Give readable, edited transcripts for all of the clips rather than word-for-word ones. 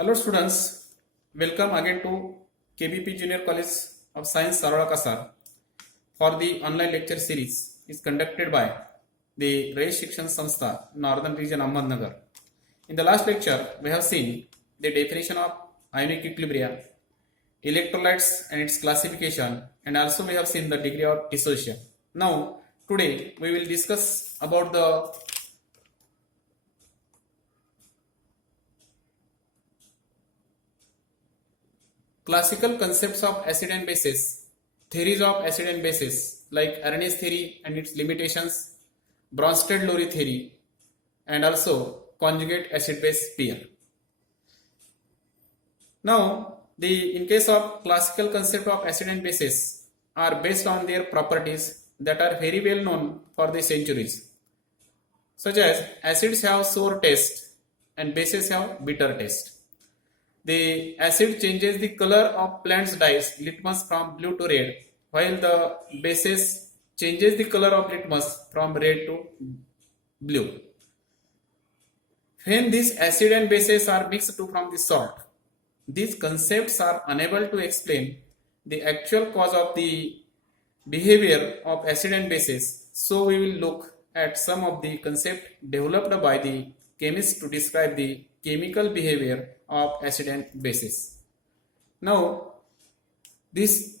Hello students, welcome again to KBP Junior College of Science Sarola Kasar for the online lecture series is conducted by the Ray Shikshan Samstha, Northern Region Ahmednagar. In the last lecture, we have seen the definition of ionic equilibria, electrolytes and its classification, and also we have seen the degree of dissociation. Now, today we will discuss about the classical concepts of acid and bases, theories of acid and bases like Arrhenius theory and its limitations, Bronsted-Lowry theory, and also conjugate acid-base pair. Now, in case of classical concept of acid and bases are based on their properties that are very well known for the centuries, such as acids have sour taste and bases have bitter taste. The acid changes the color of plants' dyes litmus from blue to red, while the bases changes the color of litmus from red to blue. When these acid and bases are mixed from the salt, these concepts are unable to explain the actual cause of the behavior of acid and bases. So we will look at some of the concepts developed by the chemists to describe the chemical behavior of acid and bases. Now, these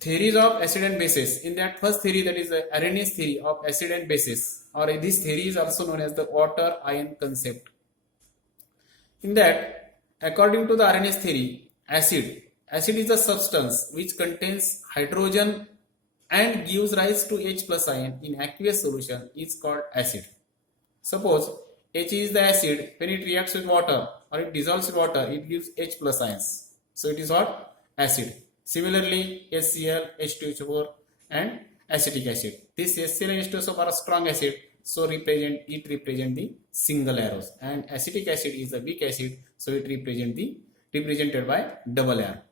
theories of acid and bases, in that first theory, that is the Arrhenius theory of acid and bases, or this theory is also known as the water ion concept. In that, according to the Arrhenius theory, acid is a substance which contains hydrogen and gives rise to H plus ion in aqueous solution is called acid. Suppose H is the acid, when it reacts with water or it dissolves with water, it gives H plus ions. So it is what? Acid. Similarly, HCl, H2SO4 and acetic acid. This HCl and H2SO4 are a strong acid, so represent the single arrows. And acetic acid is a weak acid, so it represented by double arrow.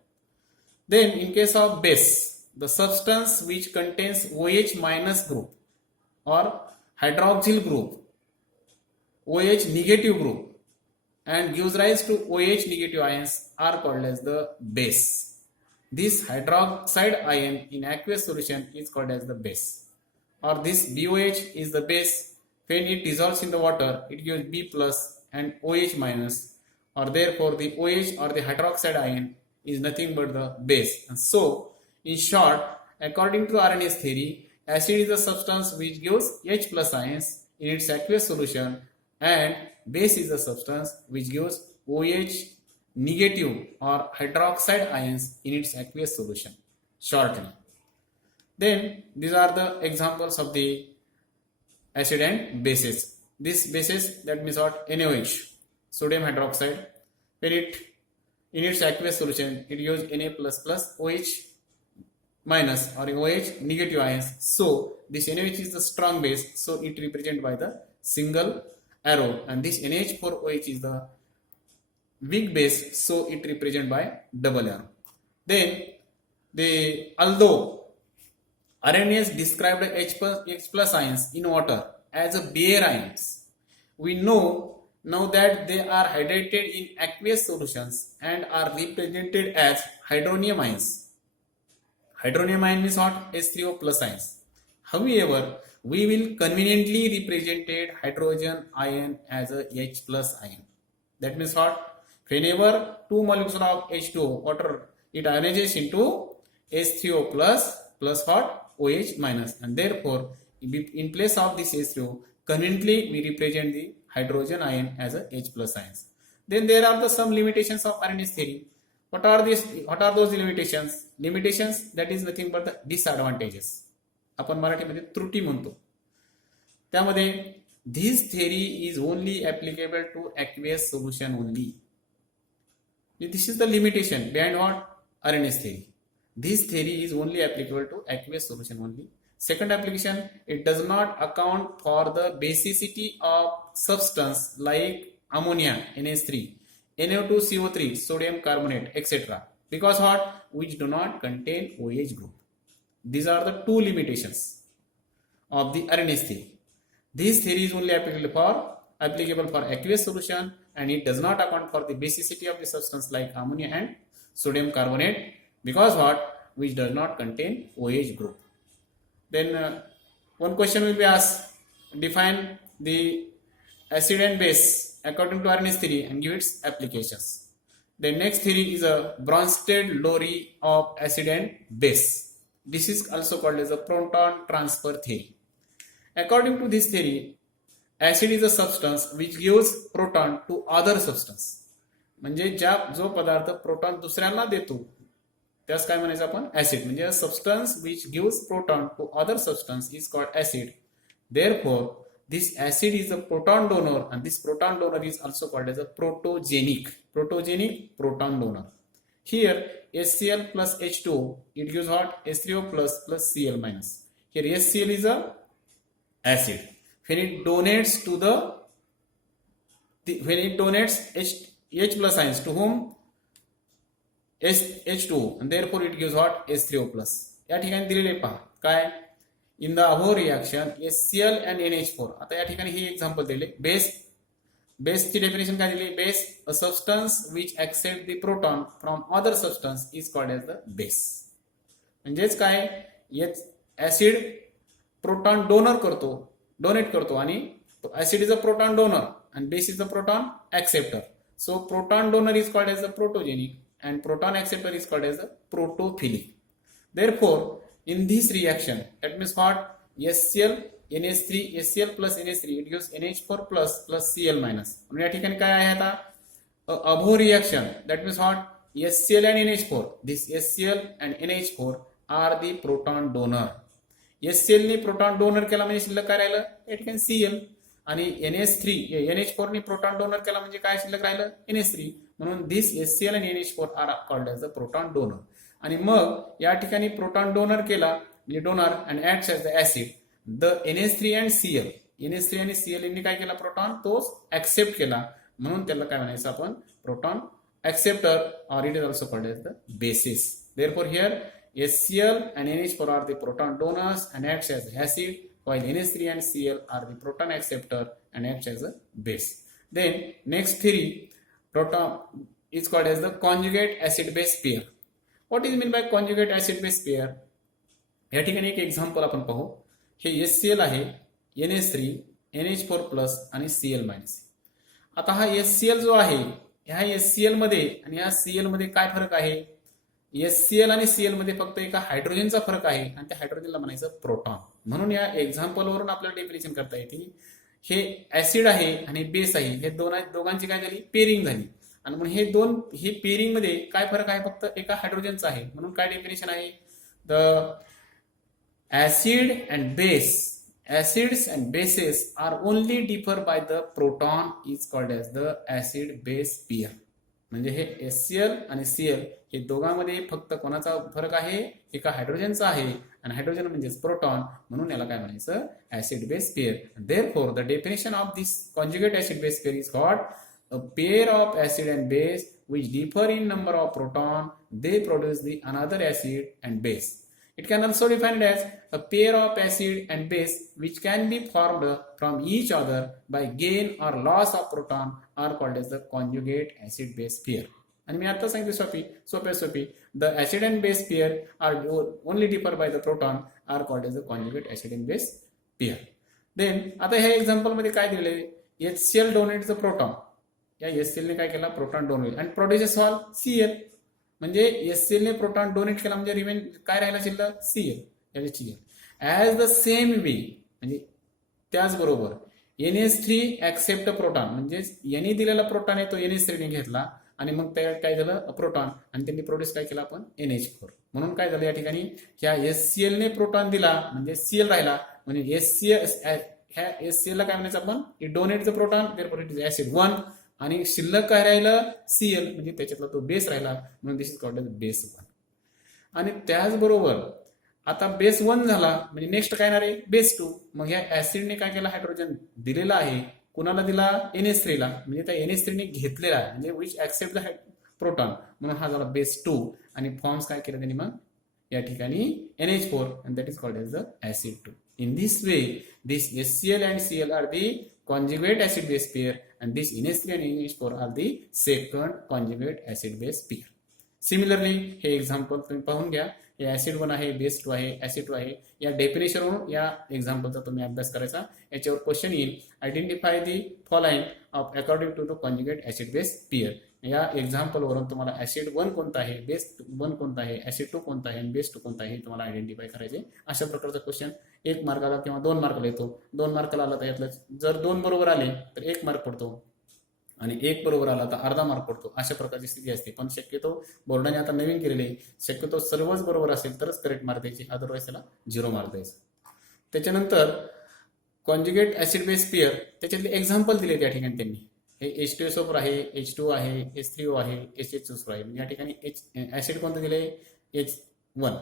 Then in case of base, the substance which contains OH minus group or hydroxyl group, OH negative group, and gives rise to OH negative ions are called as the base. This hydroxide ion in aqueous solution is called as the base. Or this BOH is the base. When it dissolves in the water, it gives B plus and OH minus, or therefore the OH or the hydroxide ion is nothing but the base. And so, in short, according to Arrhenius theory, acid is a substance which gives H plus ions in its aqueous solution, and base is a substance which gives OH negative or hydroxide ions in its aqueous solution. Shortly. Then these are the examples of the acid and bases. This bases, that means what? NaOH, sodium hydroxide. When it in its aqueous solution, it gives Na plus plus OH minus or OH negative ions. So this NaOH is the strong base, so it represented by the single arrow, and this NH4OH is the weak base, so it represented by double arrow. Then although Arrhenius described H plus ions in water as a bare ions, we know now that they are hydrated in aqueous solutions and are represented as hydronium ions. Hydronium ion means what? H3O plus ions. However, we will conveniently represented hydrogen ion as a H plus ion. That means what? Whenever two molecules of H2O, water, it ionizes into H3O plus what? OH minus. And therefore, in place of this H3O, conveniently we represent the hydrogen ion as a H plus ions. Then there are some limitations of Arrhenius theory. What are those limitations? Limitations, that is nothing but the disadvantages. आपण मराठीमध्ये त्रुटी म्हणतो. त्यामध्ये this theory is only applicable to aqueous solution only. This is the limitation behind what? Arrhenius theory. This theory is only applicable to aqueous solution only. Second application, it does not account for the basicity of substance like ammonia, NH3, NO2CO3, sodium carbonate, etc. Because what? Which do not contain OH group. These are the two limitations of the Arrhenius theory. This theory is only applicable for applicable for aqueous solution, and it does not account for the basicity of the substance like ammonia and sodium carbonate, because what, which does not contain OH group. Then one question will be asked, define the acid and base according to Arrhenius theory and give its applications. The next theory is a Bronsted-Lowry of acid and base. This is also called as a proton transfer theory. According to this theory, acid is a substance which gives proton to other substance. म्हणजे जो पदार्थ proton दुसऱ्याला देतो त्यास काय म्हणायचं आपण, acid. म्हणजे substance which gives proton to other substance is called acid. Therefore this acid is a proton donor, and this proton donor is also called as a protogenic proton donor. Here HCl plus H2O, it gives what, H3O plus Cl minus. Here HCl is a acid. When it donates H plus ions to whom, H2O, and therefore it gives what, H3O plus. या ठिकाणी दिलेले पहा काय, in the above reaction HCl and NH4. आता या ठिकाणी ही example दिले. बेसची definition काय दिली, base a substance which accept the proton from other substance is called as the base. म्हणजेच काय, ऍसिड प्रोटॉन डोनेट करतो आणि acid is a proton donor and base is the proton acceptor. So proton donor is called as the protogenic and proton acceptor is called as the protophilic. Therefore in this reaction, that means what, HCl NH3, HCl plus NH3, it gives NH4 plus Cl minus. म्हणून या ठिकाणी काय आहे आता, above reaction, that means what, HCl and NH4, this HCl and NH4 are the proton donor. HCl ने proton donor केला म्हणजे शिल्लक काय राहिलं, या ठिकाणी Cl, आणि NH4 ने प्रोटॉन डोनर केला म्हणजे काय शिल्लक राहिलं, NH3. म्हणून this HCl and NH4 are called as the proton donor. आणि मग या ठिकाणी प्रोटॉन डोनर केला म्हणजे donor and acts as the acid. The NH3 and Cl यांनी काय केला, प्रोटॉन तोच ऍक्सेप्ट केला, म्हणून त्याला काय म्हणायचं आपण, प्रोटॉन ऍक्सेप्टर, और it is also called as the basis. Therefore here HCl and NH4 are the proton donors and acts as acid, while NH3 and Cl are the proton acceptor and acts as a base. Then next theory, proton is called as the conjugate acid base pair. What is mean by conjugate acid base pair? या ठिकाणी एक example आपण पाहू. हे HCl आहे, NH3, NH4 plus आणि Cl minus. आता हा HCl जो आहे, ह्या HCl मध्ये आणि ह्या Cl मध्ये काय फरक आहे, HCl आणि Cl मध्ये फक्त एका हायड्रोजनचा फरक आहे आणि त्या हायड्रोजनला म्हणायचं प्रोटॉन. म्हणून या एक्झाम्पल वरून आपल्याला डेफिनेशन करता येते, हे ऍसिड आहे आणि बेस आहे, हे दोघांची काय झाली, पेरिंग झाली. आणि म्हणून हे पेरिंग मध्ये काय फरक आहे, फक्त एका हायड्रोजनचा आहे. म्हणून काय डेफिनेशन आहे, the acid and base, acids and bases are only differ by the proton is called as the acid base pair. म्हणजे हे HCl आणि Cl हे दोघांमध्ये फक्त कोणाचा फरक आहे, एका हायड्रोजनचा आहे, आणि हायड्रोजन म्हणजेच प्रोटॉन, म्हणून याला काय म्हणायचं, acid base pair. Therefore the definition of this conjugate acid base pair is called a pair of acid and base which differ in number of proton, they produce the another acid and base. It can also be defined as a pair of acid and base which can be formed from each other by gain or loss of proton are called as the conjugate acid base pair. आणि मी आता सांगितलं सोपी, the acid and base pair are only differ by the proton are called as the conjugate acid and base pair. Then आता ह्या example मध्ये काय दिले, HCl donates the proton. या HCl ने काय केला, प्रोटॉन डोनेट आणि प्रोड्युसेस ऑल Cl. म्हणजे HCl ने प्रोटॉन डोनेट केला म्हणजे रिमेन काय राहिला शिल्लक, Cl. As the same way, म्हणजे त्याचबरोबर NH3 ऍक्सेप्ट प्रोटॉन, म्हणजे यांनी दिलेला प्रोटॉन आहे तो NH3 ने घेतला आणि मग त्या काय झालं, प्रोटॉन, आणि त्यांनी प्रोड्यूस काय केला आपण, NH4. म्हणून काय झालं या ठिकाणी, ह्या HCl ने प्रोटॉन दिला म्हणजे Cl राहिला, म्हणजे ह्या HCl ला काय म्हणायचं आपण, it donate the proton, therefore it is acid 1, आणि शिल्लक काय राहिलं, Cl, म्हणजे त्याच्यातला तो बेस राहिला, म्हणून दिस इज कॉल्ड बेस 1. आणि त्याचबरोबर आता बेस 1 झाला म्हणजे नेक्स्ट काय येणार आहे, बेस 2. मग या ऍसिडने काय केला, हायड्रोजन दिलेला आहे, कुणाला दिला, NH3 ला, म्हणजे त्या NH3 ने घेतलेला आहे, म्हणजे विच ऍक्सेप्ट द प्रोटॉन, म्हणून हा झाला बेस 2. आणि फॉर्म्स काय केलं त्यांनी मग या ठिकाणी NH4, and that is called as the acid 2. In this way, this HCl and Cl are the conjugate acid base pair and this NH3 and NH4 are the second conjugate acid base pair. Similarly हे example तुम्ही पाहून घ्या. हे acid 1 आहे, base 2 आहे, acid 2 आहे. या डेफिनेशनवरून या एक्झाम्पलचा तुम्ही अभ्यास करायचा. याच्यावर क्वेश्चन येईल, identify the following of according to the conjugate acid base pair. या एक्झाम्पलवरून तुम्हाला ऍसिड 1 कोणता आहे, बेस 1 कोणता आहे, ऍसिड 2 कोणता आहे आणि बेस 2 कोणता आहे हे तुम्हाला आयडेंटिफाय करायचे. अशा प्रकारचा क्वेश्चन 1 मार्काला किंवा 2 मार्काला येतो. 2 मार्काला आला तर यातलं जर 2 बरोबर आले तर 1 मार्क पडतो आणि 1 बरोबर आला तर अर्धा मार्क पडतो. अशा प्रकारची स्थिती असते. पण शक्यतो बोर्डाने आता नवीन केलेले आहे, शक्यतो सर्वच बरोबर असेल तरच करेक्ट मार्क द्यायचे, अदरवाईज त्याला 0 मार्क द्यायचा. त्याच्यानंतर कॉन्जुगेट ऍसिड बेस पेअर त्याच्यातले एक्झाम्पल दिले त्या ठिकाणी त्यांनी. हे H2SO4 आहे, H2 आहे, H3O आहे, HHO4 आहे. या ठिकाणी ऍसिड कोणतं दिले, H1.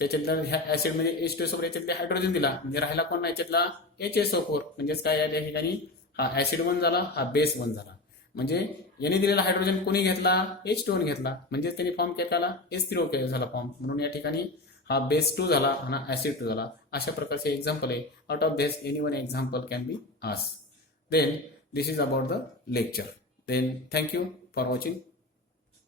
त्याच्यातल्या ह्या ऍसिड म्हणजे H2SO4 याच्यातले हायड्रोजन दिला, म्हणजे राहिला कोण नाही याच्यातला HSO4. म्हणजेच काय या ठिकाणी हा ऍसिड 1 झाला, हा बेस 1 झाला. म्हणजे याने दिलेला हायड्रोजन कोणी घेतला, H2 घेतला, म्हणजे त्यांनी फॉर्म केला H3O झाला फॉर्म. म्हणून या ठिकाणी हा बेस 2 झाला आणि ऍसिड 2 झाला. अशा प्रकारचे एक्झाम्पल आहे. Out of this any one example can be asked. Then this is about the lecture. Then thank you for watching.